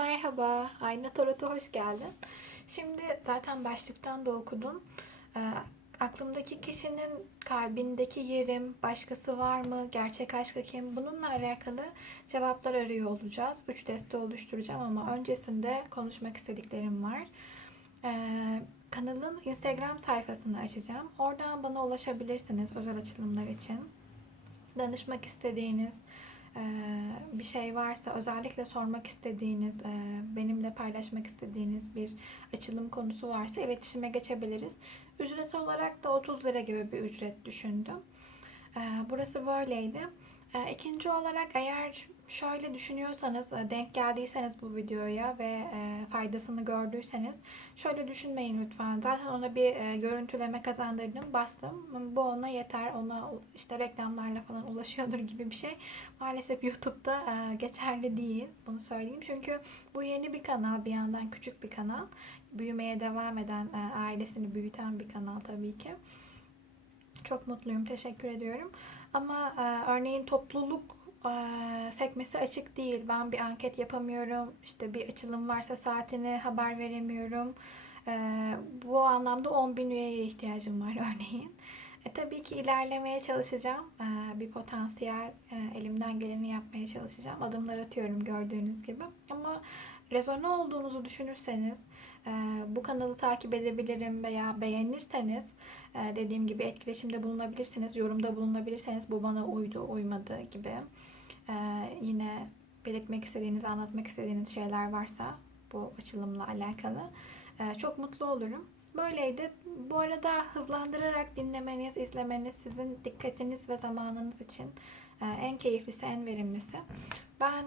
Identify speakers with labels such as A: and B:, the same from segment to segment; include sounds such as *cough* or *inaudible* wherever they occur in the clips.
A: Merhaba, Ayna Tarot'a hoş geldin. Şimdi zaten başlıktan da okudun. Ee, aklımdaki kişinin kalbindeki yerim, başkası var mı, gerçek aşkı kim? Bununla alakalı cevaplar arıyor olacağız. Üç deste oluşturacağım ama öncesinde konuşmak istediklerim var. Ee, kanalın Instagram sayfasını açacağım. Oradan bana ulaşabilirsiniz özel açılımlar için. Danışmak istediğiniz, bir şey varsa özellikle sormak istediğiniz, benimle paylaşmak istediğiniz bir açılım konusu varsa iletişime geçebiliriz. Ücret olarak da 30 lira gibi bir ücret düşündüm. Burası böyleydi. İkinci olarak eğer şöyle düşünüyorsanız, e, denk geldiyseniz bu videoya ve e, faydasını gördüyseniz şöyle düşünmeyin lütfen. Zaten ona bir e, görüntüleme kazandırdım, bastım. Bu ona yeter, ona işte reklamlarla falan ulaşıyordur gibi bir şey. Maalesef YouTube'da geçerli değil, bunu söyleyeyim. Çünkü bu yeni bir kanal, bir yandan küçük bir kanal. Büyümeye devam eden, ailesini büyüten bir kanal tabii ki. Çok mutluyum, teşekkür ediyorum. Ama e, örneğin topluluk sekmesi açık değil. Ben bir anket yapamıyorum. İşte bir açılım varsa saatini haber veremiyorum. Bu anlamda 10 bin üyeye ihtiyacım var *laughs* örneğin. E, tabii ki ilerlemeye çalışacağım. Bir potansiyel elimden geleni yapmaya çalışacağım. Adımlar atıyorum gördüğünüz gibi. Ama rezone olduğunuzu düşünürseniz, bu kanalı takip edebilirim veya beğenirseniz dediğim gibi etkileşimde bulunabilirsiniz, yorumda bulunabilirseniz bu bana uydu, uymadı gibi. E, yine belirtmek istediğiniz, anlatmak istediğiniz şeyler varsa bu açılımla alakalı e, çok mutlu olurum. Böyleydi. Bu arada hızlandırarak dinlemeniz, izlemeniz sizin dikkatiniz ve zamanınız için e, en keyiflisi, en verimlisi. Ben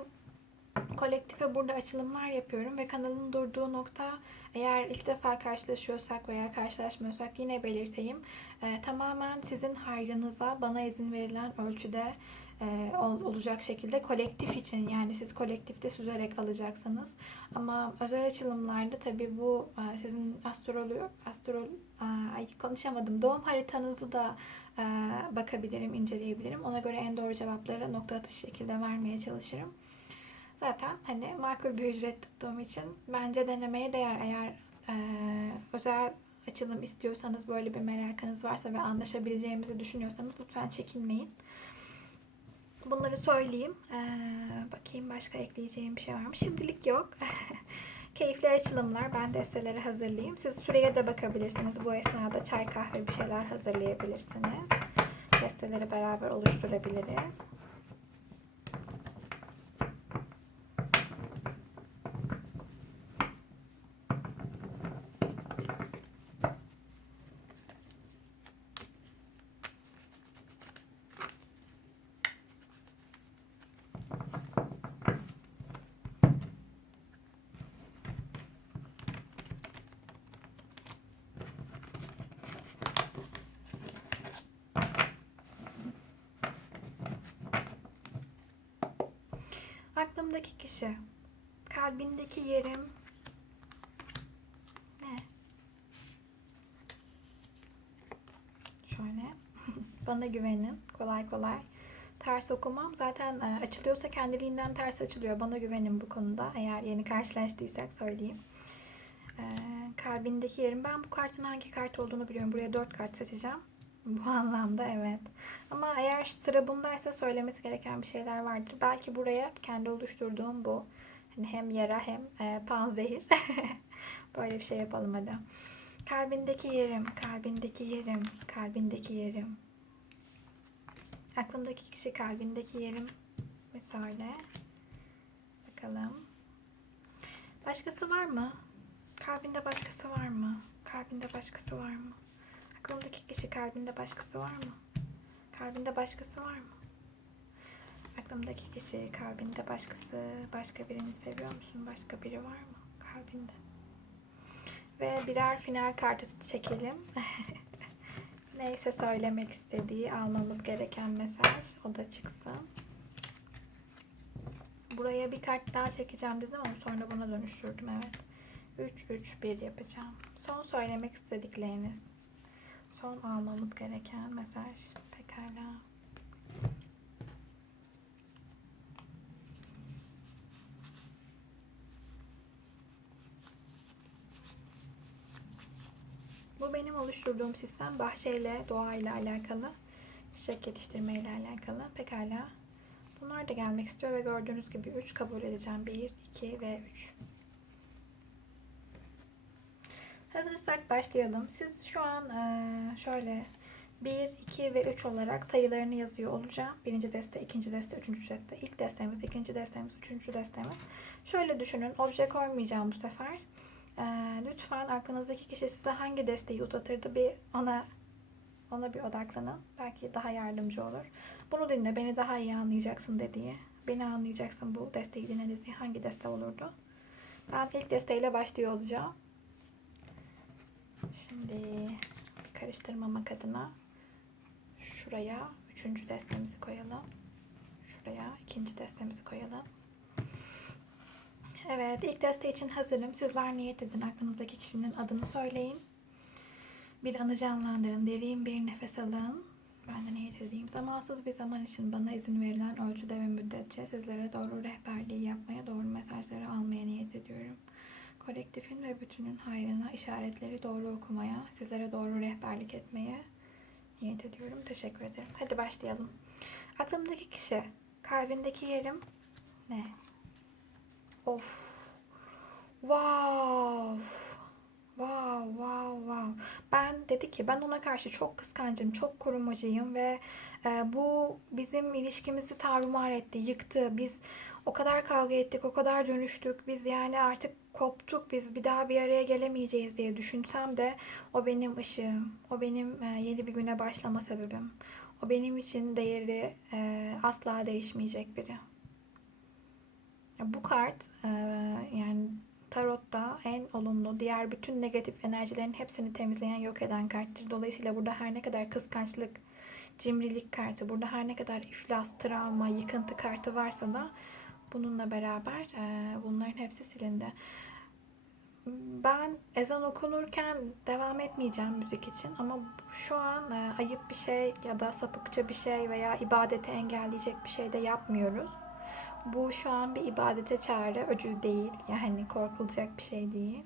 A: kolektife burada açılımlar yapıyorum ve kanalın durduğu nokta eğer ilk defa karşılaşıyorsak veya karşılaşmıyorsak yine belirteyim. E, tamamen sizin hayrınıza bana izin verilen ölçüde e, olacak şekilde kolektif için yani siz kolektifte süzerek alacaksınız. Ama özel açılımlarda tabii bu e, sizin astrolü astrol ay konuşamadım. Doğum haritanızı da e, bakabilirim, inceleyebilirim. Ona göre en doğru cevapları nokta atışı şekilde vermeye çalışırım. Zaten hani makul bir ücret tuttuğum için bence denemeye değer. Eğer e, özel açılım istiyorsanız böyle bir merakınız varsa ve anlaşabileceğimizi düşünüyorsanız lütfen çekinmeyin. Bunları söyleyeyim. Ee, bakayım başka ekleyeceğim bir şey var mı? Şimdilik yok. *laughs* Keyifli açılımlar. Ben desteleri hazırlayayım. Siz süreye de bakabilirsiniz. Bu esnada çay kahve bir şeyler hazırlayabilirsiniz. Desteleri beraber oluşturabiliriz. Aklımdaki kişi. Kalbindeki yerim. Ne? Şöyle. *laughs* Bana güvenin. Kolay kolay. Ters okumam. Zaten e, açılıyorsa kendiliğinden ters açılıyor. Bana güvenin bu konuda. Eğer yeni karşılaştıysak söyleyeyim. E, kalbindeki yerim. Ben bu kartın hangi kart olduğunu biliyorum. Buraya dört kart seçeceğim. Bu anlamda evet. Ama eğer sıra bundaysa söylemesi gereken bir şeyler vardır. Belki buraya kendi oluşturduğum bu. Hani hem yara hem e, panzehir. *laughs* Böyle bir şey yapalım hadi. Kalbindeki yerim, kalbindeki yerim, kalbindeki yerim. Aklımdaki kişi kalbindeki yerim söyle. Bakalım. Başkası var mı? Kalbinde başkası var mı? Kalbinde başkası var mı? Aklımdaki kişi kalbinde başkası var mı? Kalbinde başkası var mı? Aklımdaki kişi kalbinde başkası, başka birini seviyor musun? Başka biri var mı kalbinde? Ve birer final kartı çekelim. *laughs* Neyse söylemek istediği, almamız gereken mesaj o da çıksın. Buraya bir kart daha çekeceğim dedim ama sonra buna dönüştürdüm evet. 3 3 1 yapacağım. Son söylemek istedikleriniz son almamız gereken mesaj. Pekala. Bu benim oluşturduğum sistem bahçeyle, doğayla alakalı, çiçek yetiştirmeyle alakalı. Pekala. Bunlar da gelmek istiyor ve gördüğünüz gibi 3 kabul edeceğim. 1, 2 ve 3. Hazırsak başlayalım. Siz şu an eee, şöyle 1, 2 ve 3 olarak sayılarını yazıyor olacağım. Birinci deste, ikinci deste, üçüncü deste. İlk destemiz, ikinci destemiz, üçüncü destemiz. Şöyle düşünün. Obje koymayacağım bu sefer. Eee, lütfen aklınızdaki kişi size hangi desteği uzatırdı bir ona ona bir odaklanın. Belki daha yardımcı olur. Bunu dinle. Beni daha iyi anlayacaksın dediği. Beni anlayacaksın bu desteği dinle dediği hangi deste olurdu? Ben ilk desteğiyle başlıyor olacağım. Şimdi karıştırmamak adına şuraya üçüncü destemizi koyalım. Şuraya ikinci destemizi koyalım. Evet, ilk deste için hazırım. Sizler niyet edin. Aklınızdaki kişinin adını söyleyin. Bir anı canlandırın. Derin bir nefes alın. Ben de niyet edeyim. Zamansız bir zaman için bana izin verilen ölçüde ve müddetçe sizlere doğru rehberliği yapmaya, doğru mesajları almaya niyet ediyorum. Kolektifin ve bütünün hayrına işaretleri doğru okumaya, sizlere doğru rehberlik etmeye niyet ediyorum. Teşekkür ederim. Hadi başlayalım. Aklımdaki kişi, kalbindeki yerim ne? Of. Wow. Wow, wow, wow. Ben dedi ki ben ona karşı çok kıskancım, çok korumacıyım ve e, bu bizim ilişkimizi tarumar etti, yıktı. Biz o kadar kavga ettik, o kadar dönüştük. Biz yani artık koptuk. Biz bir daha bir araya gelemeyeceğiz diye düşünsem de o benim ışığım. O benim e, yeni bir güne başlama sebebim. O benim için değeri e, asla değişmeyecek biri. Bu kart e, yani tarotta en olumlu, diğer bütün negatif enerjilerin hepsini temizleyen, yok eden karttır. Dolayısıyla burada her ne kadar kıskançlık, cimrilik kartı, burada her ne kadar iflas, travma, yıkıntı kartı varsa da bununla beraber e, bunların hepsi silindi. Ben ezan okunurken devam etmeyeceğim müzik için ama şu an e, ayıp bir şey ya da sapıkça bir şey veya ibadeti engelleyecek bir şey de yapmıyoruz. Bu şu an bir ibadete çağrı, öcü değil. Yani korkulacak bir şey değil.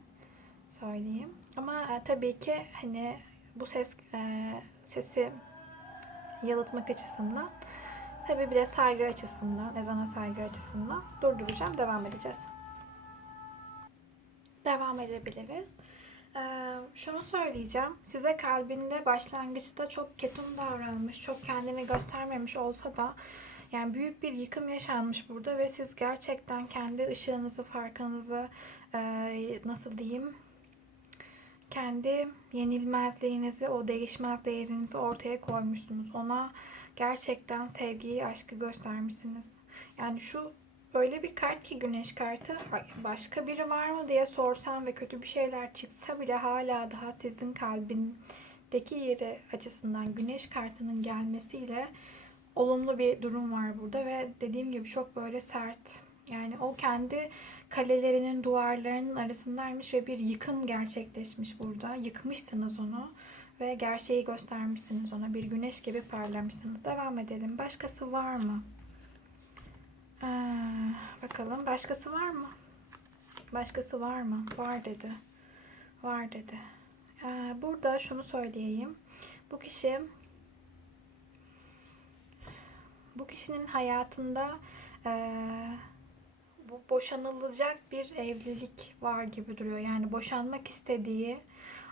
A: Söyleyeyim. Ama e, tabii ki hani bu ses e, sesi yalıtmak açısından tabii bir de saygı açısından, ezana saygı açısından durduracağım. Devam edeceğiz. Devam edebiliriz. Ee, şunu söyleyeceğim. Size kalbinde başlangıçta çok ketum davranmış, çok kendini göstermemiş olsa da yani büyük bir yıkım yaşanmış burada ve siz gerçekten kendi ışığınızı, farkınızı e, nasıl diyeyim kendi yenilmezliğinizi, o değişmez değerinizi ortaya koymuşsunuz. Ona gerçekten sevgiyi, aşkı göstermişsiniz. Yani şu öyle bir kart ki güneş kartı başka biri var mı diye sorsam ve kötü bir şeyler çıksa bile hala daha sizin kalbindeki yeri açısından güneş kartının gelmesiyle olumlu bir durum var burada ve dediğim gibi çok böyle sert. Yani o kendi kalelerinin duvarlarının arasındaymış ve bir yıkım gerçekleşmiş burada. Yıkmışsınız onu ve gerçeği göstermişsiniz ona. Bir güneş gibi parlamışsınız. Devam edelim. Başkası var mı? Ee, bakalım. Başkası var mı? Başkası var mı? Var dedi. Var dedi. Ee, burada şunu söyleyeyim. Bu kişi bu kişinin hayatında e, bu boşanılacak bir evlilik var gibi duruyor. Yani boşanmak istediği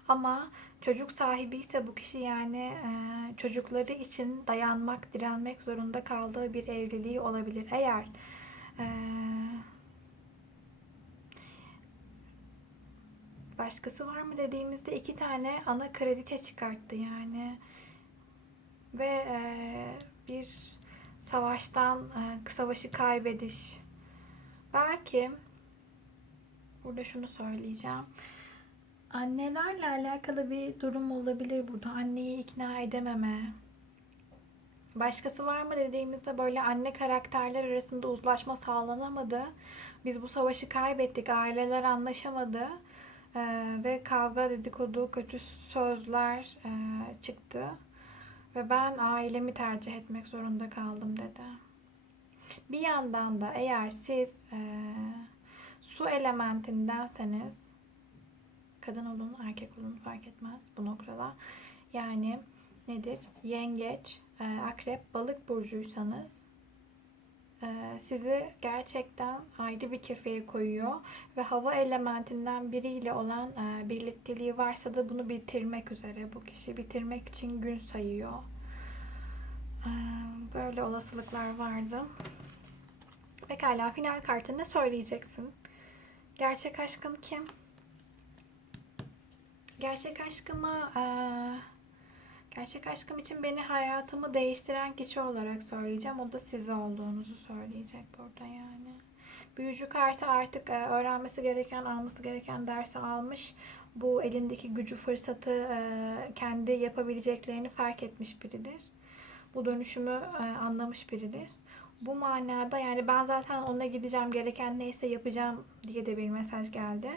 A: ama çocuk sahibi ise bu kişi yani e, çocukları için dayanmak, direnmek zorunda kaldığı bir evliliği olabilir. Eğer e, başkası var mı dediğimizde iki tane ana krediçe çıkarttı yani ve e, bir savaştan, e, savaşı kaybediş. Belki burada şunu söyleyeceğim. Annelerle alakalı bir durum olabilir burada. Anneyi ikna edememe. Başkası var mı dediğimizde böyle anne karakterler arasında uzlaşma sağlanamadı. Biz bu savaşı kaybettik. Aileler anlaşamadı. Ee, ve kavga, dedikodu, kötü sözler e, çıktı. Ve ben ailemi tercih etmek zorunda kaldım dedi. Bir yandan da eğer siz e, su elementindenseniz Kadın olun, erkek olun fark etmez bu noktada. Yani nedir? Yengeç, e, akrep, balık burcuysanız sizi gerçekten ayrı bir kefeye koyuyor ve hava elementinden biriyle olan e, birlikteliği varsa da bunu bitirmek üzere bu kişi bitirmek için gün sayıyor. E, Böyle olasılıklar vardı. Pekala final kartı ne söyleyeceksin? Gerçek aşkın kim? Gerçek aşkıma eee, gerçek aşkım için beni hayatımı değiştiren kişi olarak söyleyeceğim. O da siz olduğunuzu söyleyecek burada yani. Büyücü kartı artık e, öğrenmesi gereken, alması gereken dersi almış. Bu elindeki gücü, fırsatı e, kendi yapabileceklerini fark etmiş biridir. Bu dönüşümü e, anlamış biridir. Bu manada yani ben zaten ona gideceğim gereken neyse yapacağım diye de bir mesaj geldi.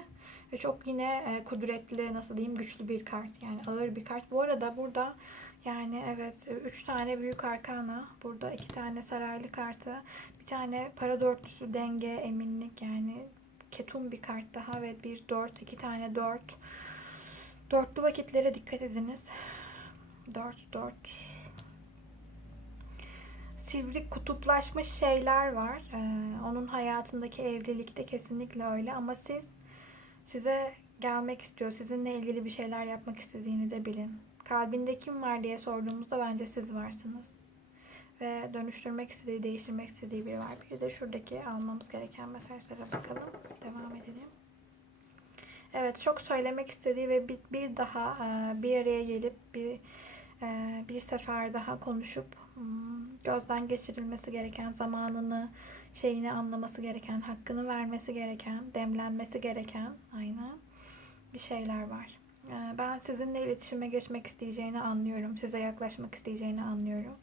A: Ve çok yine e, kudretli nasıl diyeyim güçlü bir kart yani ağır bir kart. Bu arada burada yani evet 3 tane büyük arkana burada 2 tane saraylı kartı bir tane para dörtlüsü denge eminlik yani ketum bir kart daha ve bir dört iki tane dört dörtlü vakitlere dikkat ediniz. Dört dört sivri kutuplaşmış şeyler var. Ee, onun hayatındaki evlilikte kesinlikle öyle ama siz size gelmek istiyor. Sizinle ilgili bir şeyler yapmak istediğini de bilin. Kalbinde kim var diye sorduğumuzda bence siz varsınız. Ve dönüştürmek istediği, değiştirmek istediği biri var. Bir de şuradaki almamız gereken mesajlara bakalım. Devam edelim. Evet, çok söylemek istediği ve bir, daha bir araya gelip bir bir sefer daha konuşup gözden geçirilmesi gereken zamanını, şeyini anlaması gereken, hakkını vermesi gereken, demlenmesi gereken aynen bir şeyler var. E, Ben sizinle iletişime geçmek isteyeceğini anlıyorum. Size yaklaşmak isteyeceğini anlıyorum.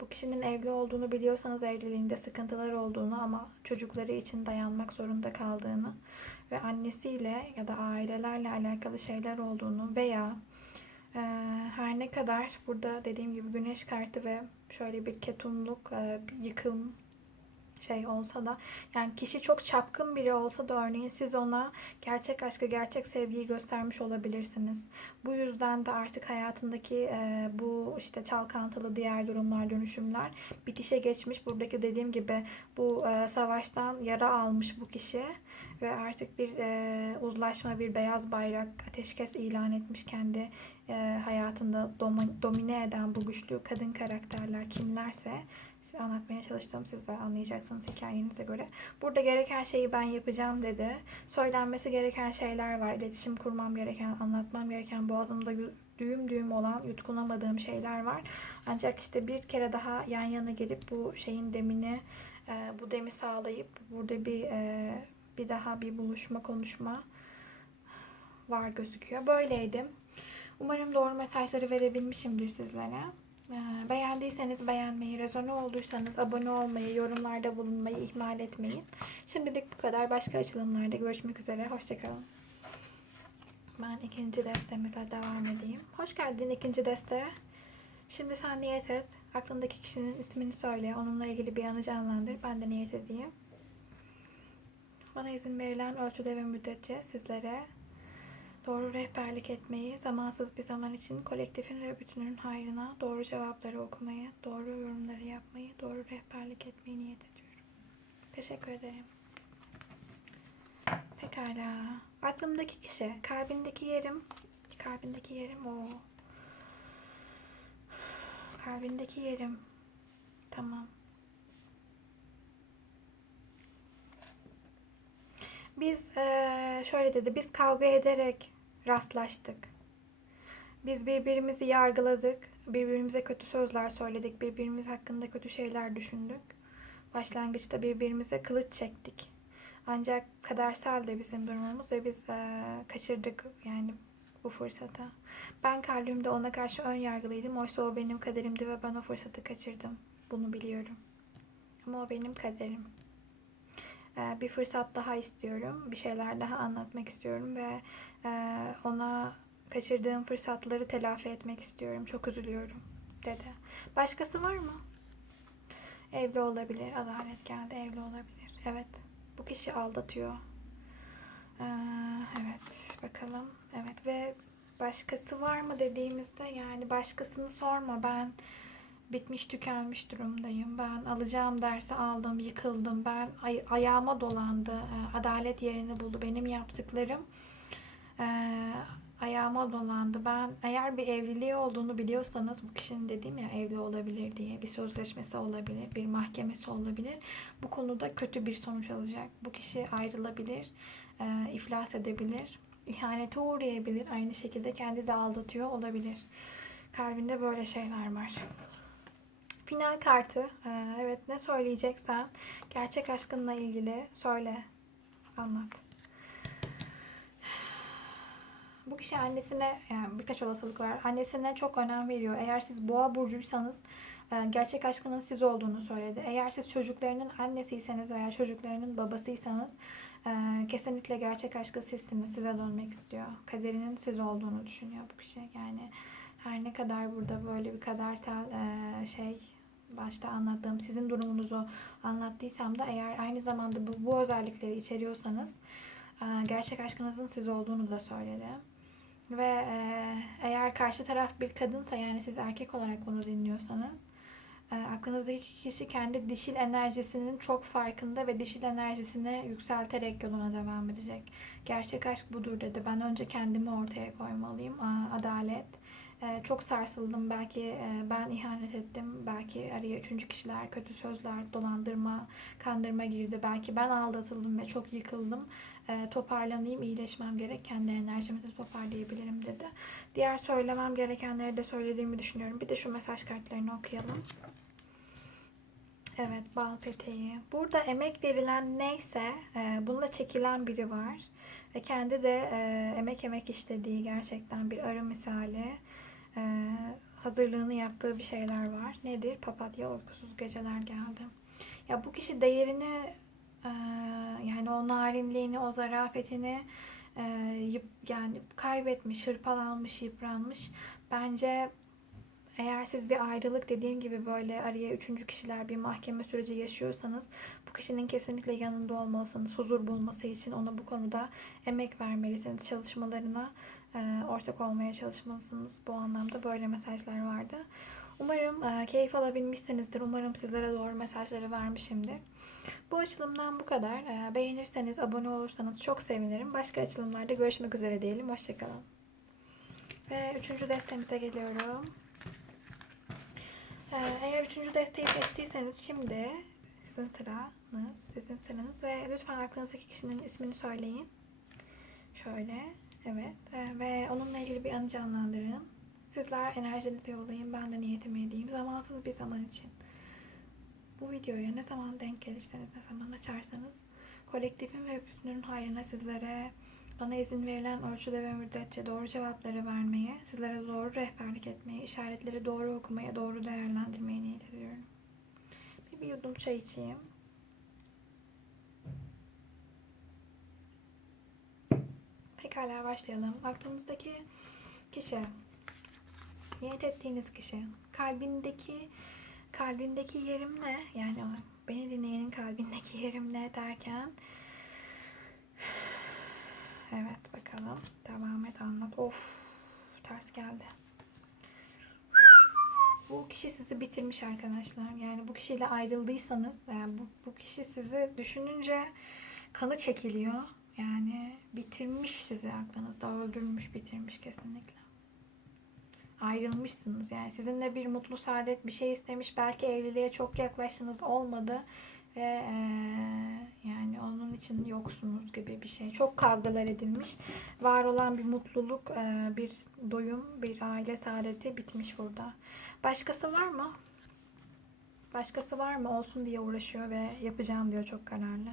A: Bu kişinin evli olduğunu biliyorsanız evliliğinde sıkıntılar olduğunu ama çocukları için dayanmak zorunda kaldığını ve annesiyle ya da ailelerle alakalı şeyler olduğunu veya ee, her ne kadar burada dediğim gibi güneş kartı ve şöyle bir ketumluk, e, bir yıkım şey olsa da yani kişi çok çapkın biri olsa da örneğin siz ona gerçek aşkı, gerçek sevgiyi göstermiş olabilirsiniz. Bu yüzden de artık hayatındaki e, bu işte çalkantılı diğer durumlar, dönüşümler bitişe geçmiş. Buradaki dediğim gibi bu e, savaştan yara almış bu kişi ve artık bir e, uzlaşma, bir beyaz bayrak, ateşkes ilan etmiş kendi e, hayatında domi- domine eden bu güçlü kadın karakterler kimlerse size anlatmaya çalıştım. Siz de anlayacaksınız hikayenize göre. Burada gereken şeyi ben yapacağım dedi. Söylenmesi gereken şeyler var. İletişim kurmam gereken, anlatmam gereken, boğazımda düğüm düğüm olan, yutkunamadığım şeyler var. Ancak işte bir kere daha yan yana gelip bu şeyin demini, e, bu demi sağlayıp burada bir e, bir daha bir buluşma, konuşma var gözüküyor. Böyleydim. Umarım doğru mesajları verebilmişimdir sizlere. Ee, Beğendiyseniz beğenmeyi, rezone olduysanız abone olmayı, yorumlarda bulunmayı ihmal etmeyin. Şimdilik bu kadar. Başka açılımlarda görüşmek üzere. Hoşçakalın. Ben ikinci destemize devam edeyim. Hoş geldin ikinci deste. Şimdi sen niyet et. Aklındaki kişinin ismini söyle. Onunla ilgili bir anı canlandır. Ben de niyet edeyim. Bana izin verilen ölçüde ve müddetçe sizlere doğru rehberlik etmeyi, zamansız bir zaman için kolektifin ve bütünün hayrına doğru cevapları okumayı, doğru yorumları yapmayı, doğru rehberlik etmeyi niyet ediyorum. Teşekkür ederim. Pekala. Aklımdaki kişi, kalbindeki yerim, kalbindeki yerim o. Kalbindeki yerim. Tamam. Biz eee, şöyle dedi, biz kavga ederek rastlaştık. Biz birbirimizi yargıladık, birbirimize kötü sözler söyledik, birbirimiz hakkında kötü şeyler düşündük. Başlangıçta birbirimize kılıç çektik. Ancak kadersel de bizim durumumuz ve biz eee, kaçırdık yani bu fırsatı. Ben kalbimde ona karşı ön yargılıydım. Oysa o benim kaderimdi ve ben o fırsatı kaçırdım. Bunu biliyorum. Ama o benim kaderim. Ee, bir fırsat daha istiyorum. Bir şeyler daha anlatmak istiyorum ve e, ona kaçırdığım fırsatları telafi etmek istiyorum. Çok üzülüyorum dedi. Başkası var mı? Evli olabilir. Adalet geldi. Evli olabilir. Evet. Bu kişi aldatıyor. Ee, evet. Bakalım. Evet. Başkası var mı dediğimizde yani başkasını sorma ben bitmiş tükenmiş durumdayım. Ben alacağım dersi aldım, yıkıldım. Ben ay- ayağıma dolandı. Ee, Adalet yerini buldu. Benim yaptıklarım ee, ayağıma dolandı. Ben eğer bir evliliği olduğunu biliyorsanız bu kişinin dediğim ya evli olabilir diye bir sözleşmesi olabilir, bir mahkemesi olabilir. Bu konuda kötü bir sonuç alacak. Bu kişi ayrılabilir, e, iflas edebilir, ihanete uğrayabilir. Aynı şekilde kendi de aldatıyor olabilir. Kalbinde böyle şeyler var. Final kartı. Ee, evet ne söyleyeceksen gerçek aşkınla ilgili söyle. Anlat. Bu kişi annesine yani birkaç olasılık var. Annesine çok önem veriyor. Eğer siz boğa burcuysanız e, gerçek aşkının siz olduğunu söyledi. Eğer siz çocuklarının annesiyseniz veya çocuklarının babasıysanız e, kesinlikle gerçek aşkı sizsiniz. Size dönmek istiyor. Kaderinin siz olduğunu düşünüyor bu kişi. Yani her ne kadar burada böyle bir kadersel e, şey başta anlattığım sizin durumunuzu anlattıysam da eğer aynı zamanda bu, bu özellikleri içeriyorsanız e, gerçek aşkınızın siz olduğunu da söyledi. Ve e, eğer karşı taraf bir kadınsa yani siz erkek olarak bunu dinliyorsanız e, aklınızdaki kişi kendi dişil enerjisinin çok farkında ve dişil enerjisini yükselterek yoluna devam edecek. Gerçek aşk budur dedi. Ben önce kendimi ortaya koymalıyım. Adalet. E, çok sarsıldım. Belki e, ben ihanet ettim. Belki araya üçüncü kişiler, kötü sözler, dolandırma, kandırma girdi. Belki ben aldatıldım ve çok yıkıldım. E, toparlanayım, iyileşmem gerek. Kendi enerjimi de toparlayabilirim dedi. Diğer söylemem gerekenleri de söylediğimi düşünüyorum. Bir de şu mesaj kartlarını okuyalım. Evet, bal peteği. Burada emek verilen neyse, e, bununla çekilen biri var. Ve kendi de e, emek emek işlediği gerçekten bir arı misali e, hazırlığını yaptığı bir şeyler var. Nedir? Papatya uykusuz geceler geldi. Ya bu kişi değerini e, yani o narinliğini, o zarafetini e, yıp- yani kaybetmiş, hırpalanmış, yıpranmış. Bence eğer siz bir ayrılık dediğim gibi böyle araya üçüncü kişiler bir mahkeme süreci yaşıyorsanız bu kişinin kesinlikle yanında olmalısınız. Huzur bulması için ona bu konuda emek vermelisiniz. Çalışmalarına ortak olmaya çalışmalısınız. Bu anlamda böyle mesajlar vardı. Umarım e, keyif alabilmişsinizdir. Umarım sizlere doğru mesajları vermişimdir. Bu açılımdan bu kadar. E, beğenirseniz, abone olursanız çok sevinirim. Başka açılımlarda görüşmek üzere diyelim. Hoşçakalın. Ve üçüncü destemize geliyorum. Ee, Eğer üçüncü desteği seçtiyseniz şimdi sizin sıranız, sizin sıranız ve lütfen aklınızdaki kişinin ismini söyleyin. Şöyle, evet Ee, ve onunla ilgili bir anı canlandırın. Sizler enerjinizi yollayın, ben de niyetimi edeyim. Zamansız bir zaman için. Bu videoya ne zaman denk gelirseniz, ne zaman açarsanız kolektifin ve bütünün hayrına sizlere bana izin verilen ölçüde ve müddetçe doğru cevapları vermeye, sizlere doğru rehberlik etmeye, işaretleri doğru okumaya, doğru değerlendirmeye niyet ediyorum. Bir, bir yudum çay içeyim. Pekala başlayalım. Aklınızdaki kişi, niyet ettiğiniz kişi, kalbindeki kalbindeki yerim ne? Yani beni dinleyenin kalbindeki yerim ne derken Evet bakalım. Devam et anlat. Of ters geldi. Bu kişi sizi bitirmiş arkadaşlar. Yani bu kişiyle ayrıldıysanız yani bu, bu kişi sizi düşününce kanı çekiliyor. Yani bitirmiş sizi aklınızda. Öldürmüş, bitirmiş kesinlikle. Ayrılmışsınız yani. Sizinle bir mutlu saadet bir şey istemiş. Belki evliliğe çok yaklaştınız olmadı. Ve eee, yani onun için yoksunuz gibi bir şey. Çok kavgalar edilmiş. Var olan bir mutluluk, eee, bir doyum, bir aile saadeti bitmiş burada. Başkası var mı? Başkası var mı? Olsun diye uğraşıyor ve yapacağım diyor çok kararlı.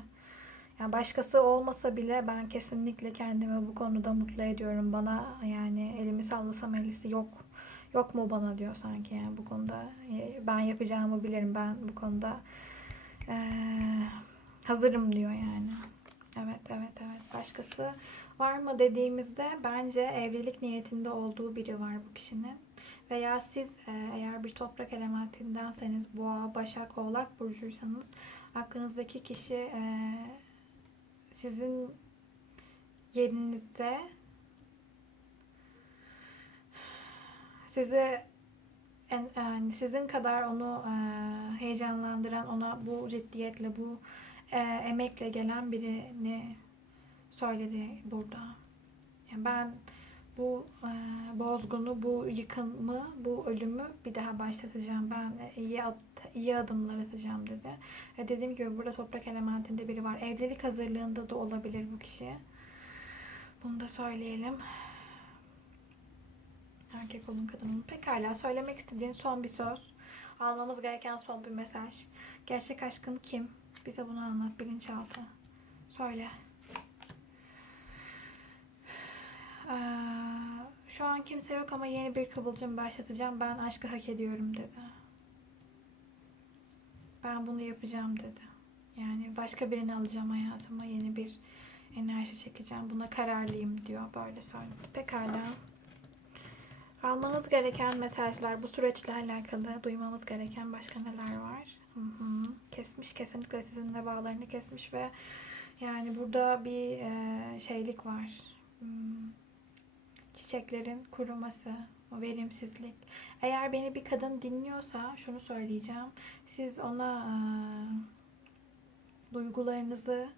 A: Yani başkası olmasa bile ben kesinlikle kendimi bu konuda mutlu ediyorum. Bana yani elimi sallasam ellisi yok. Yok mu bana diyor sanki yani bu konuda. E, Ben yapacağımı bilirim. Ben bu konuda eee, hazırım diyor yani. Evet, evet, evet. Başkası var mı dediğimizde bence evlilik niyetinde olduğu biri var bu kişinin. Veya siz e, eğer bir toprak elementindenseniz boğa, başak, oğlak burcuysanız aklınızdaki kişi e, sizin yerinizde sizi en, yani sizin kadar onu e, heyecanlandıran, ona bu ciddiyetle, bu e, emekle gelen birini söyledi burada. Yani ben bu e, bozgunu, bu yıkımı, bu ölümü bir daha başlatacağım. Ben e, iyi at, iyi adımlar atacağım dedi. Ve dediğim gibi burada toprak elementinde biri var. Evlilik hazırlığında da olabilir bu kişi. Bunu da söyleyelim. Erkek olun kadın olun. Pekala söylemek istediğin son bir söz. Almamız gereken son bir mesaj. Gerçek aşkın kim? Bize bunu anlat bilinçaltı. Söyle. Ee, şu an kimse yok ama yeni bir kıvılcım başlatacağım. Ben aşkı hak ediyorum dedi. Ben bunu yapacağım dedi. Yani başka birini alacağım hayatıma. Yeni bir enerji çekeceğim. Buna kararlıyım diyor. Böyle söyledi. Pekala. Almanız gereken mesajlar, bu süreçle alakalı duymamız gereken başka neler var? Hı hı. Kesmiş, kesinlikle sizinle bağlarını kesmiş ve yani burada bir e, şeylik var. Hmm. Çiçeklerin kuruması, o verimsizlik. Eğer beni bir kadın dinliyorsa şunu söyleyeceğim. Siz ona e, duygularınızı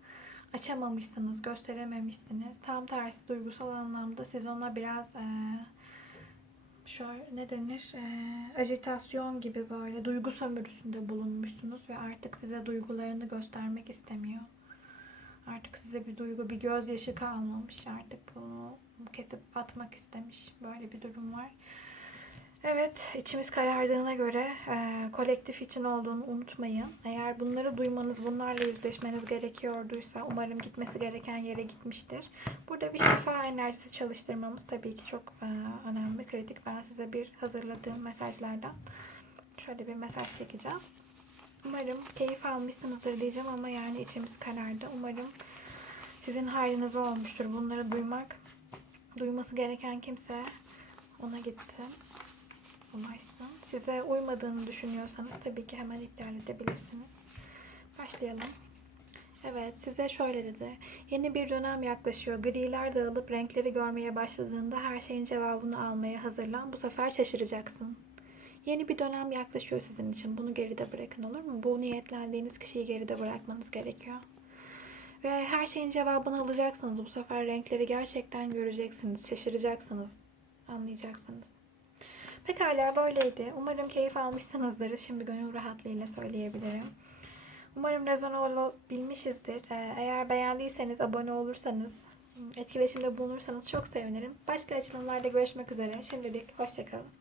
A: açamamışsınız, gösterememişsiniz. Tam tersi duygusal anlamda siz ona biraz e, şöyle ne denir e, ajitasyon gibi böyle duygu sömürüsünde bulunmuşsunuz ve artık size duygularını göstermek istemiyor. Artık size bir duygu, bir gözyaşı kalmamış. Artık bunu kesip atmak istemiş. Böyle bir durum var. Evet, içimiz karardığına göre e, kolektif için olduğunu unutmayın. Eğer bunları duymanız, bunlarla yüzleşmeniz gerekiyorduysa umarım gitmesi gereken yere gitmiştir. Burada bir şifa enerjisi çalıştırmamız tabii ki çok e, önemli, kritik. Ben size bir hazırladığım mesajlardan şöyle bir mesaj çekeceğim. Umarım keyif almışsınızdır diyeceğim ama yani içimiz karardı. Umarım sizin hayrınıza olmuştur bunları duymak. Duyması gereken kimse ona gitsin ulaşsın. Size uymadığını düşünüyorsanız tabii ki hemen iptal edebilirsiniz. Başlayalım. Evet size şöyle dedi. Yeni bir dönem yaklaşıyor. Griler dağılıp renkleri görmeye başladığında her şeyin cevabını almaya hazırlan. Bu sefer şaşıracaksın. Yeni bir dönem yaklaşıyor sizin için. Bunu geride bırakın olur mu? Bu niyetlendiğiniz kişiyi geride bırakmanız gerekiyor. Ve her şeyin cevabını alacaksınız. Bu sefer renkleri gerçekten göreceksiniz. Şaşıracaksınız. Anlayacaksınız. Pekala böyleydi. Umarım keyif almışsınızdır. Şimdi gönül rahatlığıyla söyleyebilirim. Umarım rezone olabilmişizdir. Ee, Eğer beğendiyseniz, abone olursanız, etkileşimde bulunursanız çok sevinirim. Başka açılımlarda görüşmek üzere. Şimdilik hoşçakalın.